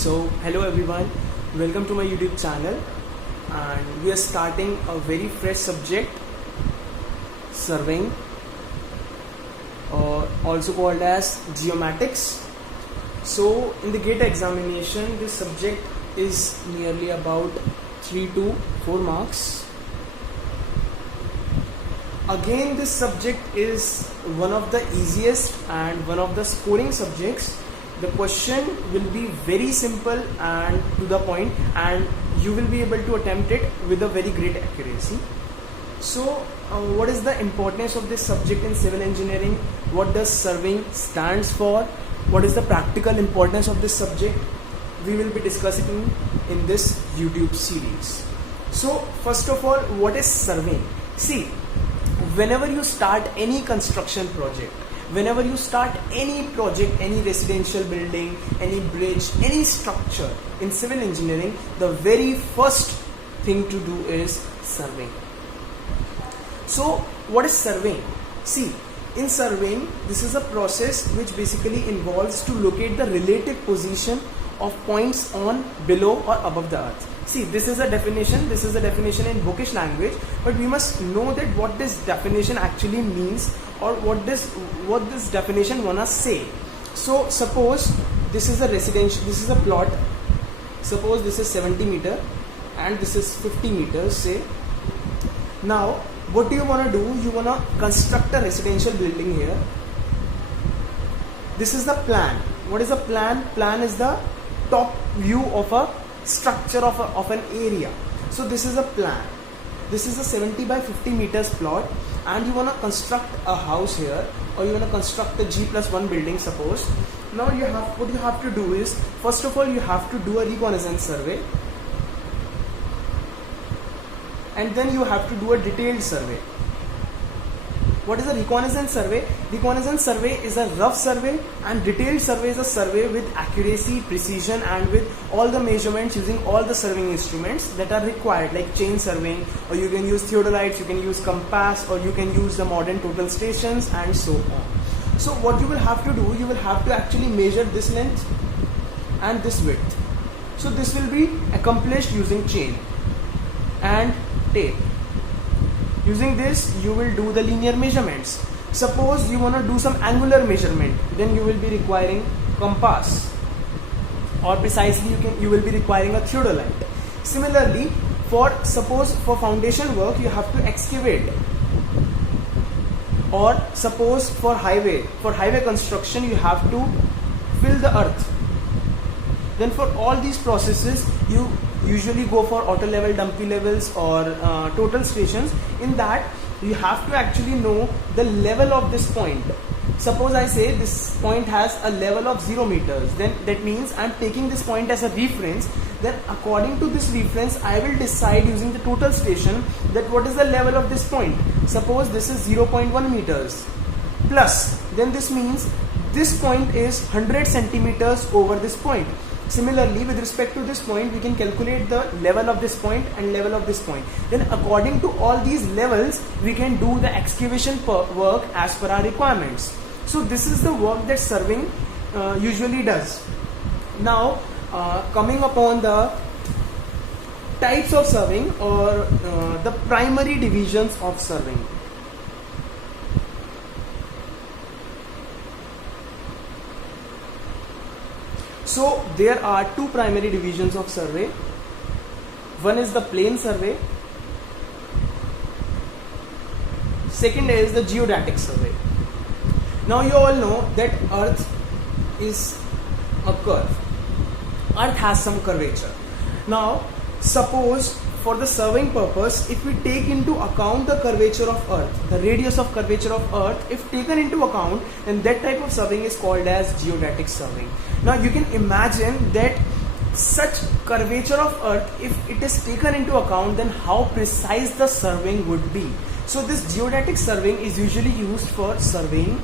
So hello everyone, welcome to my YouTube channel, and we are starting a very fresh subject, surveying, or also called as geomatics. So in the GATE examination, this subject is nearly about 3 to 4 marks. Again, this subject is one of the easiest and one of the scoring subjects. The question will be very simple and to the point, and you will be able to attempt it with a very great accuracy. So what is the importance of this subject in civil engineering? What does surveying stands for? What is the practical importance of this subject? We will be discussing in this YouTube series. So first of all, what is surveying? See, whenever you start any construction project, whenever you start any project, any residential building, any bridge, any structure in civil engineering, the very first thing to do is surveying. So what is surveying? See, in surveying, this is a process which basically involves to locate the relative position of points on, below or above the earth. See, this is a definition in bookish language, but we must know that what this definition actually means, or what this definition wanna say. So suppose this is a residential, this is a plot, suppose this is 70 meter and this is 50 meters, say. Now what do you wanna do? You wanna construct a residential building here. This is the plan. What is a plan? Plan is the top view of a structure of an area. So this is a plan. This is a 70 by 50 meters plot, and you want to construct a house here, or you want to construct a G+1 building, suppose. Now what you have to do is, first of all, you have to do a reconnaissance survey, and then you have to do a detailed survey. What is a reconnaissance survey? Reconnaissance survey is a rough survey, and detailed survey is a survey with accuracy, precision, and with all the measurements using all the surveying instruments that are required, like chain surveying, or you can use theodolites, you can use compass, or you can use the modern total stations, and so on. So what you will have to do, you will have to actually measure this length and this width. So this will be accomplished using chain and tape. Using this, you will do the linear measurements. Suppose you want to do some angular measurement, then you will be requiring compass, or precisely you will be requiring a theodolite. Similarly, suppose for foundation work you have to excavate, or suppose for highway construction you have to fill the earth. Then for all these processes, you usually go for auto level, dumpy levels, or total stations. In that, you have to actually know the level of this point. Suppose I say this point has a level of 0 meters, then that means I am taking this point as a reference. Then according to this reference, I will decide using the total station that what is the level of this point. Suppose this is 0.1 meters plus, then this means this point is 100 centimeters over this point. Similarly, with respect to this point, we can calculate the level of this point and level of this point. Then according to all these levels, we can do the excavation work as per our requirements. So this is the work that surveying usually does. Now, coming upon the types of surveying, or the primary divisions of surveying. So there are two primary divisions of survey. One is the plane survey. Second is the geodetic survey. Now you all know that Earth is a curve. Earth has some curvature. Now suppose for the surveying purpose, if we take into account the curvature of Earth, the radius of curvature of Earth, if taken into account, then that type of surveying is called as geodetic surveying. Now you can imagine that such curvature of Earth, if it is taken into account, then how precise the surveying would be. So this geodetic surveying is usually used for surveying.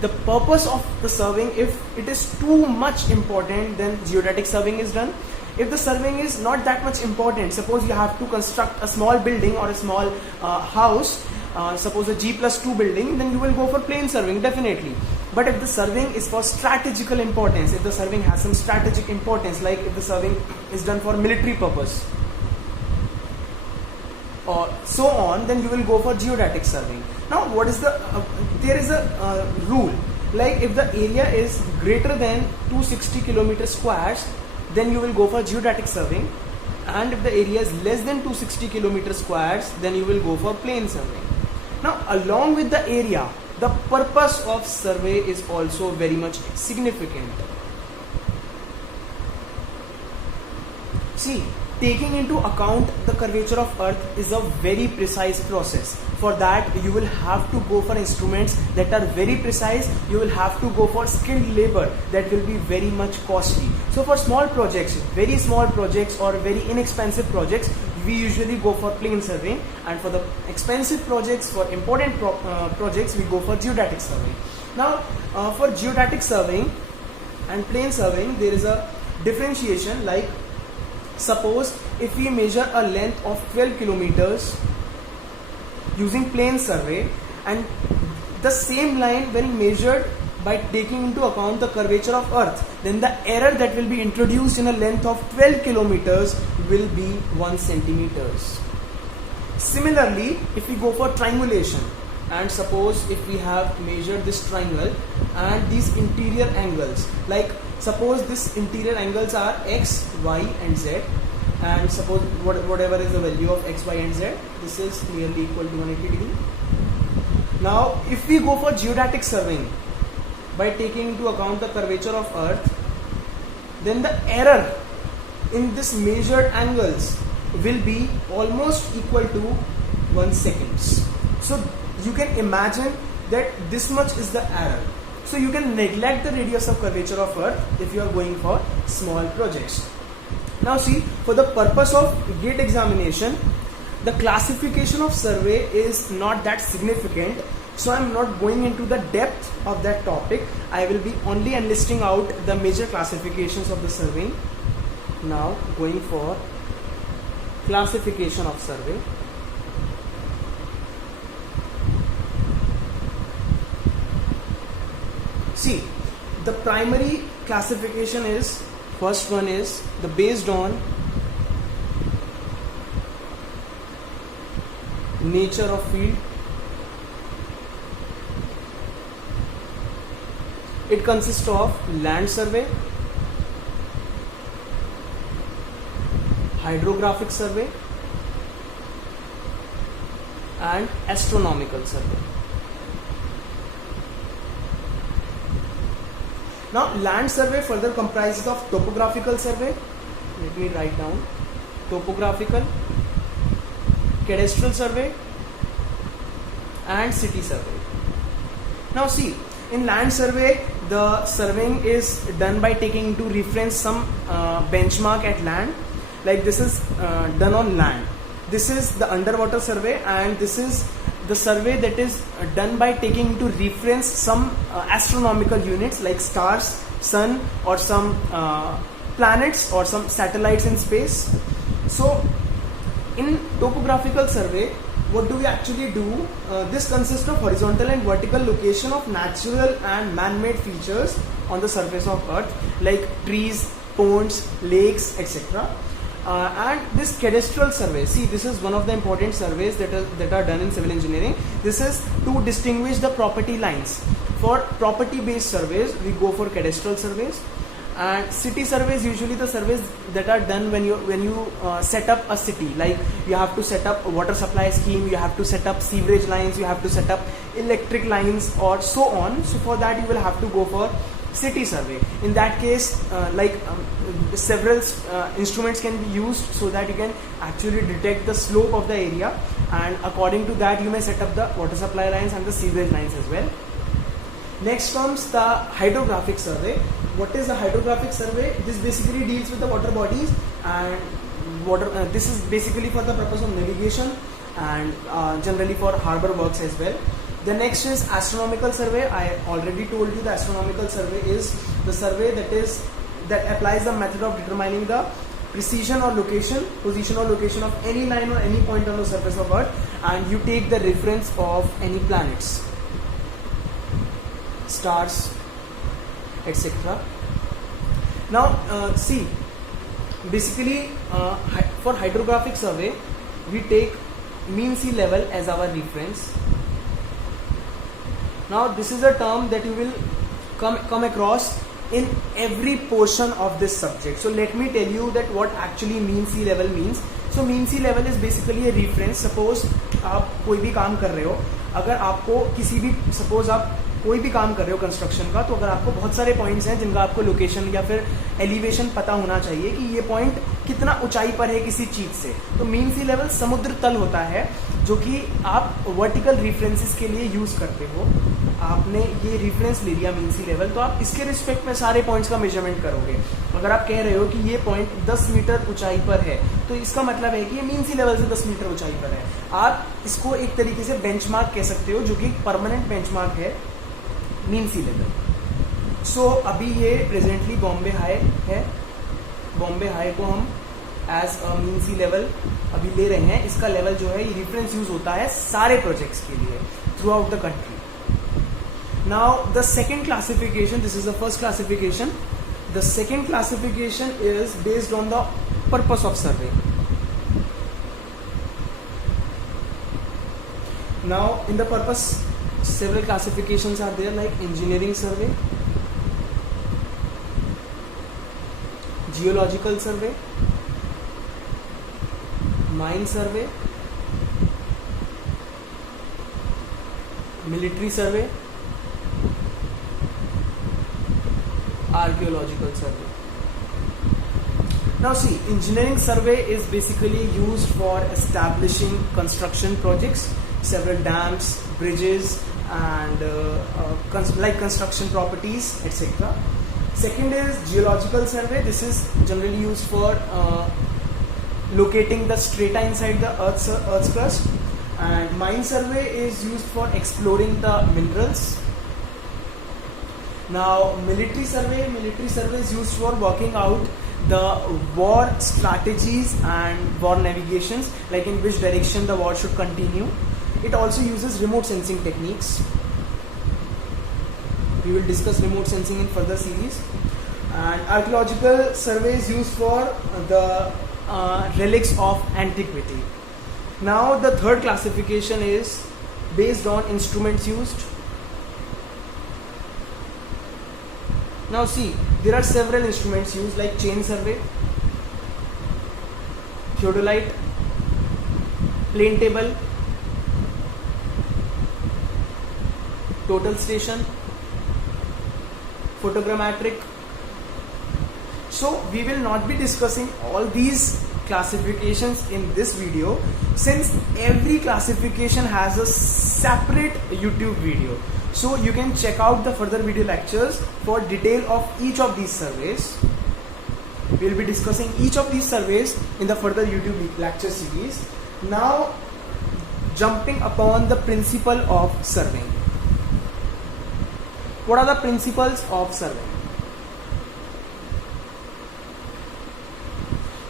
The purpose of the surveying, if it is too much important, then geodetic surveying is done. If the surveying is not that much important, suppose you have to construct a small building or a small house, suppose a G+2 building, then you will go for plane surveying definitely. But if the surveying is for strategical importance, if the surveying has some strategic importance, like if the surveying is done for military purpose or so on, then you will go for geodetic surveying. Now, what is the there is a rule, like if the area is greater than 260 kilometer squares, then you will go for geodetic surveying, and if the area is less than 260 kilometer squares, then you will go for plane surveying. Now, along with the area, the purpose of survey is also very much significant. See, taking into account the curvature of Earth is a very precise process. For that, you will have to go for instruments that are very precise. You will have to go for skilled labor that will be very much costly. So for small projects, very small projects or very inexpensive projects, we usually go for plane surveying, and for the expensive projects, for important projects, we go for geodetic surveying. Now, for geodetic surveying and plane surveying, there is a differentiation. Like, suppose if we measure a length of 12 kilometers using plane survey, and the same line when measured by taking into account the curvature of Earth, then the error that will be introduced in a length of 12 kilometers will be 1 centimeters. Similarly, if we go for triangulation, and suppose if we have measured this triangle and these interior angles, like suppose this interior angles are x, y and z, and suppose whatever is the value of x, y and z, this is nearly equal to 180 degree. Now, if we go for geodetic surveying by taking into account the curvature of Earth, then the error in this measured angles will be almost equal to 1 second. So you can imagine that this much is the error. So you can neglect the radius of curvature of Earth if you are going for small projects. Now see, for the purpose of GATE examination, the classification of survey is not that significant. So I am not going into the depth of that topic. I will be only enlisting out the major classifications of the surveying. Now going for classification of survey. See, the primary classification is, first one is the based on nature of field. It consists of land survey, hydrographic survey and astronomical survey. Now, land survey further comprises of topographical survey. Let me write down. Topographical, cadastral survey and city survey. Now see, in land survey, the surveying is done by taking into reference some benchmark at land. Like this is done on land. This is the underwater survey, and this is the survey that is done by taking into reference some astronomical units like stars, sun, or some planets or some satellites in space. So in topographical survey, what do we actually do? This consists of horizontal and vertical location of natural and man-made features on the surface of Earth, like trees, ponds, lakes, etc. And this cadastral survey, see, this is one of the important surveys that are done in civil engineering. This is to distinguish the property lines. For property based surveys, we go for cadastral surveys. And city surveys, usually the surveys that are done when you set up a city, like you have to set up a water supply scheme, you have to set up sewerage lines, you have to set up electric lines, or so on. So for that you will have to go for city survey. In that case, several instruments can be used so that you can actually detect the slope of the area, and according to that you may set up the water supply lines and the sewerage lines as well. Next comes the hydrographic survey. What is the hydrographic survey? This basically deals with the water bodies, and this is basically for the purpose of navigation and generally for harbor works as well. The next is astronomical survey. I already told you the astronomical survey is the survey that applies the method of determining the position or location of any line or any point on the surface of Earth, and you take the reference of any planets. stars, etc. Now see, basically for hydrographic survey we take mean sea level as our reference. Now this is a term that you will come across in every portion of this subject. So let me tell you that what actually mean sea level means. So mean sea level is basically a reference. Suppose आप कोई भी काम कर रहे हो, अगर आपको किसी भी सपोज आप कोई भी काम कर रहे हो कंस्ट्रक्शन का, तो अगर आपको बहुत सारे पॉइंट्स हैं जिनका आपको लोकेशन या फिर एलिवेशन पता होना चाहिए कि ये पॉइंट कितना ऊंचाई पर है किसी चीज से, तो मीन सी लेवल समुद्र तल होता है जो कि आप वर्टिकल रेफरेंसेस के लिए यूज करते हो. आपने ये रेफरेंस ले लिया मीन सी लेवल, तो आप इसके रिस्पेक्ट में सारे पॉइंट्स का मेजरमेंट करोगे. अगर आप कह रहे हो कि ये पॉइंट 10 मीटर ऊंचाई पर है, तो इसका मतलब है कि ये मीन सी लेवल से 10 मीटर ऊंचाई पर है. आप इसको एक तरीके से बेंचमार्क कह सकते हो, जो कि परमानेंट बेंचमार्क है मीन सी लेवल. सो अभी ये प्रेजेंटली बॉम्बे हाई है. बॉम्बे हाई को हम as a mean sea level अभी ले रहे हैं. इसका लेवल जो है ये रेफरेंस यूज होता है सारे प्रोजेक्ट्स के लिए through out the country. Now the second classification, this is the first classification. The second classification is based on the purpose of survey. Now in the purpose several classifications are there, like engineering survey, geological survey, mine survey, military survey, archaeological survey. Now see, engineering survey is basically used for establishing construction projects, several dams, bridges, and like construction properties, etc. Second is geological survey. This is generally used for locating the strata inside the earth's crust. And mine survey is used for exploring the minerals. Now military survey is used for working out the war strategies and war navigations, like in which direction the war should continue. It also uses remote sensing techniques. We will discuss remote sensing in further series. And archaeological survey is used for the relics of antiquity. Now the third classification is based on instruments used. Now see, there are several instruments used, like chain survey, theodolite, plane table, total station, photogrammetric. So we will not be discussing all these classifications in this video, since every classification has a separate YouTube video. So you can check out the further video lectures for detail of each of these surveys. We will be discussing each of these surveys in the further YouTube lecture series. Now jumping upon the principle of surveying. What are the principles of surveying?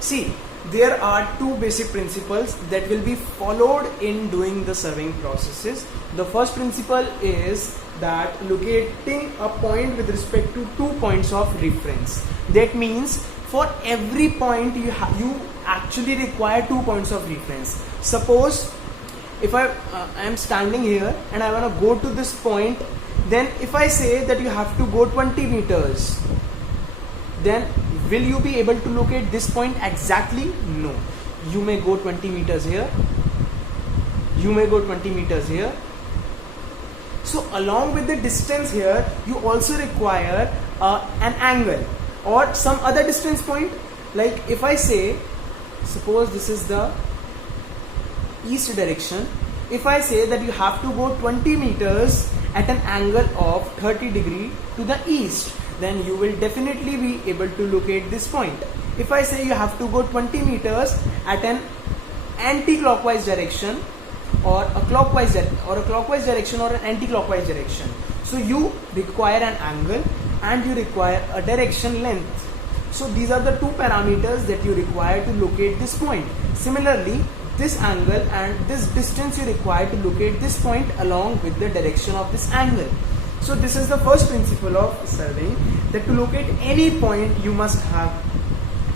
See, there are two basic principles that will be followed in doing the surveying processes. The first principle is that locating a point with respect to 2 points of reference. That means for every point you actually require 2 points of reference. Suppose if I am standing here and I want to go to this point, then if I say that you have to go 20 meters, then will you be able to locate this point exactly? No. You may go 20 meters here, you may go 20 meters here. So along with the distance here, you also require an angle or some other distance point. Like if I say, suppose this is the east direction, if I say that you have to go 20 meters at an angle of 30 degree to the east, then you will definitely be able to locate this point. If I say you have to go 20 meters at an anti-clockwise direction or a clockwise direction or an anti-clockwise direction, so you require an angle and you require a direction length. So these are the 2 parameters that you require to locate this point. Similarly, this angle and this distance you require to locate this point along with the direction of this angle. So this is the first principle of surveying, that to locate any point you must have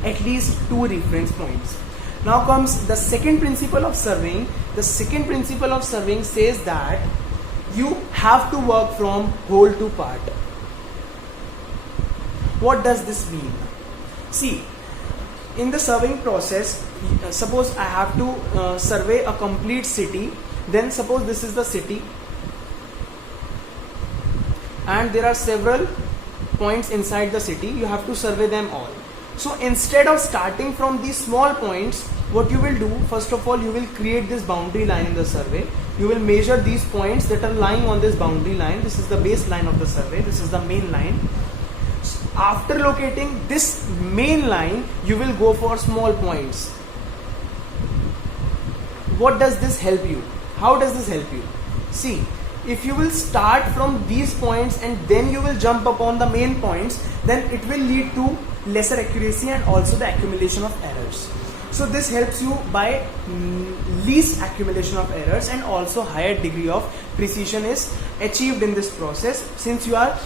at least 2 reference points. Now comes the second principle of surveying. The second principle of surveying says that you have to work from whole to part. What does this mean? See, in the surveying process, suppose I have to survey a complete city. Then suppose this is the city and there are several points inside the city. You have to survey them all. So instead of starting from these small points, what you will do, first of all, you will create this boundary line in the survey. You will measure these points that are lying on this boundary line. This is the baseline of the survey. This is the main line. After locating this main line, you will go for small points. What does this help you? How does this help you? See, if you will start from these points and then you will jump upon the main points, then it will lead to lesser accuracy and also the accumulation of errors. So this helps you by least accumulation of errors, and also higher degree of precision is achieved in this process, since you are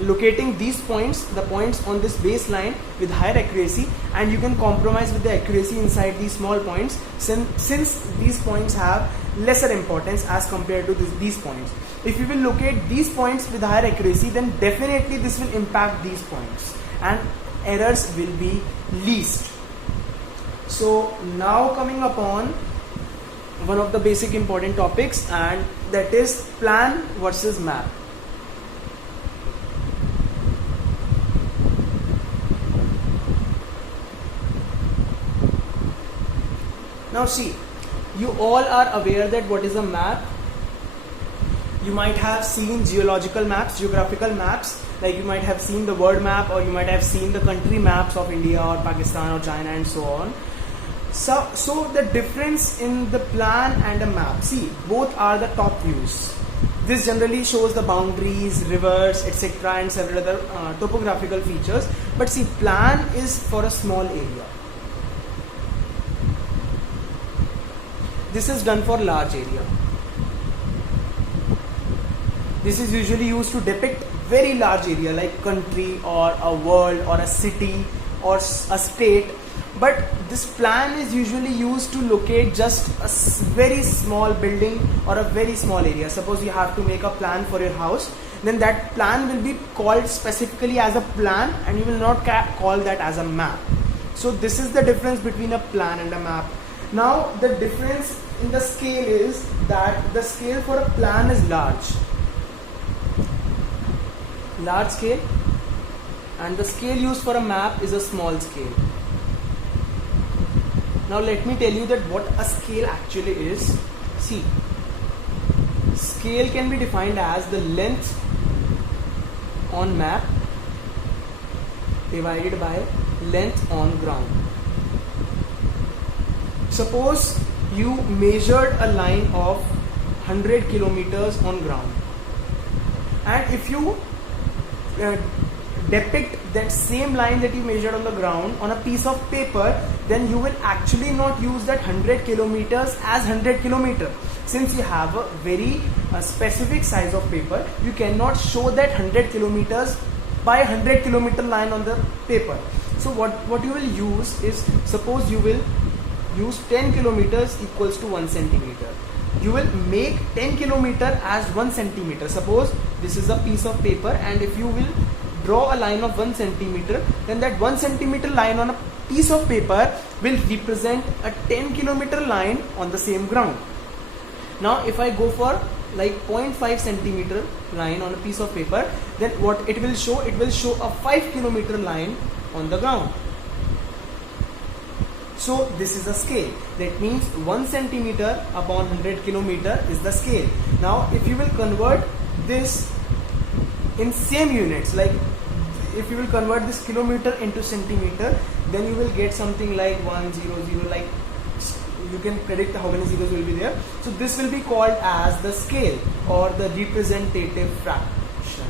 locating these points, the points on this baseline, with higher accuracy, and you can compromise with the accuracy inside these small points, since these points have lesser importance as compared to these points. If you will locate these points with higher accuracy, then definitely this will impact these points and errors will be least. So now coming upon one of the basic important topics, and that is plan versus map. Now see, you all are aware that what is a map. You might have seen geological maps, geographical maps, like you might have seen the world map, or you might have seen the country maps of India or Pakistan or China and so on. So the difference in the plan and a map, see, both are the top views. This generally shows the boundaries, rivers, etc. and several other topographical features. But see, plan is for a small area. This is done for large area. This is usually used to depict very large area like country or a world or a city or a state. But this plan is usually used to locate just a very small building or a very small area. Suppose you have to make a plan for your house, then that plan will be called specifically as a plan, and you will not call that as a map. So this is the difference between a plan and a map. Now the difference in the scale is that the scale for a plan is large scale, and the scale used for a map is a small scale. Now let me tell you that what a scale actually is. See, scale can be defined as the length on map divided by length on ground. Suppose you measured a line of 100 kilometers on ground, and if you depict that same line that you measured on the ground on a piece of paper, then you will actually not use that 100 kilometers as 100 kilometers. Since you have a very specific size of paper, you cannot show that 100 kilometers by 100 kilometer line on the paper. So what you will use is, suppose you will use 10 kilometers equals to 1 centimeter. You will make 10 kilometer as 1 centimeter. Suppose this is a piece of paper, and if you will draw a line of 1 centimeter, then that 1 centimeter line on a piece of paper will represent a 10 kilometer line on the same ground. Now if I go for like 0.5 centimeter line on a piece of paper, then what it will show? It will show a 5 kilometer line on the ground. So this is a scale. That means 1 centimeter upon 100 kilometer is the scale. Now if you will convert this in same units, like if you will convert this kilometer into centimeter, then you will get something like 100, like you can predict how many zeros will be there. So this will be called as the scale or the representative fraction.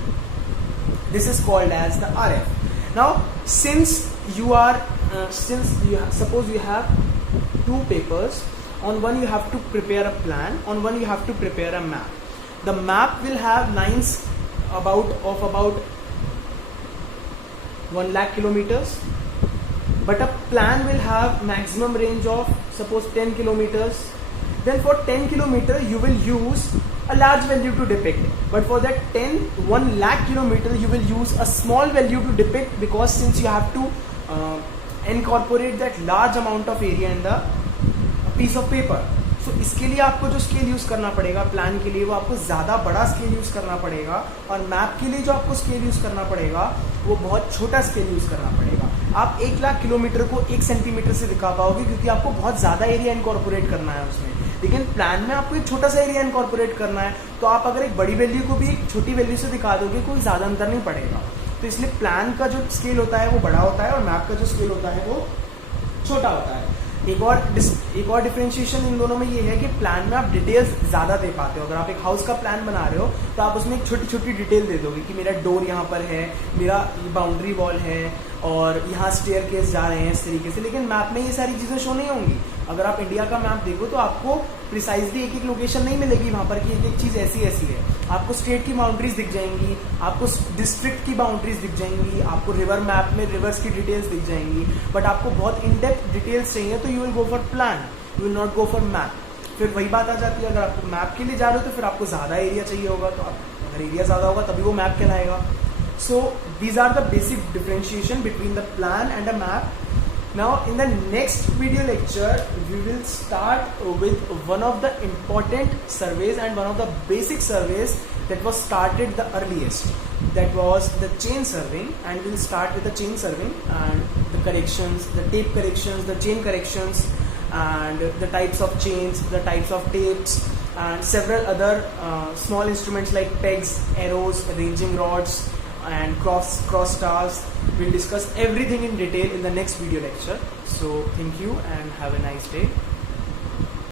This is called as the RF. Now since you are suppose you have two papers, on one you have to prepare a plan, on one you have to prepare a map. The map will have lines about 1 lakh kilometers, but a plan will have maximum range of suppose 10 kilometers. Then for 10 kilometer you will use a large value to depict, but for that 1 lakh kilometer you will use a small value to depict, because since you have to incorporate that large amount of area in the piece of paper. So इसके लिए आपको जो scale use करना पड़ेगा plan के लिए, वो आपको ज्यादा बड़ा स्केल यूज करना पड़ेगा, और मैप के लिए जो आपको स्केल यूज करना पड़ेगा वो बहुत छोटा स्केल यूज करना पड़ेगा. आप 1 लाख किलोमीटर को 1 सेंटीमीटर से दिखा पाओगे, क्योंकि आपको बहुत ज्यादा एरिया इनकॉर्पोरेट करना है उसमें. लेकिन प्लान में आपको एक छोटा सा एरिया इनकॉर्पोरेट करना है, तो आप अगर एक बड़ी वैल्यू को भी एक छोटी वैल्यू से दिखा दोगे कोई ज्यादा अंतर नहीं पड़ेगा. तो इसलिए प्लान का जो स्केल होता है वो बड़ा होता है, और मैप का जो स्केल होता है वो छोटा होता है. एक और डिफरेंशिएशन इन दोनों में ये है कि प्लान में आप डिटेल्स ज्यादा दे पाते हो. अगर आप एक हाउस का प्लान बना रहे हो तो आप उसमें एक छोटी छोटी डिटेल दे दोगे कि मेरा डोर यहाँ पर है, मेरा बाउंड्री वॉल है, और यहाँ स्टेयरकेस जा रहे हैं इस तरीके से. लेकिन मैप में ये सारी चीजें शो नहीं होंगी. अगर आप इंडिया का मैप देखो तो आपको प्रिसाइजली एक एक लोकेशन नहीं मिलेगी वहां पर कि एक एक चीज ऐसी ऐसी है. आपको स्टेट की बाउंड्रीज दिख जाएंगी, आपको डिस्ट्रिक्ट की बाउंड्रीज दिख जाएंगी, आपको रिवर मैप में रिवर्स की डिटेल्स दिख जाएंगी. बट आपको बहुत इन डेप्थ डिटेल्स चाहिए तो you will go for plan, you will not go for map. फिर वही बात आ जाती है, अगर आप मैप के लिए जा रहे हो तो फिर आपको ज्यादा एरिया चाहिए होगा, तो अगर एरिया ज्यादा होगा तभी वो मैप कहलाएगा. So these are the basic differentiation between the plan and a map. Now in the next video lecture we will start with one of the important surveys and one of the basic surveys that was started the earliest, that was the chain surveying, and we'll start with the chain surveying and the corrections, the tape corrections, the chain corrections, and the types of chains, the types of tapes, and several other small instruments like pegs, arrows, ranging rods, and cross stars. We'll discuss everything in detail in the next video lecture. So thank you and have a nice day.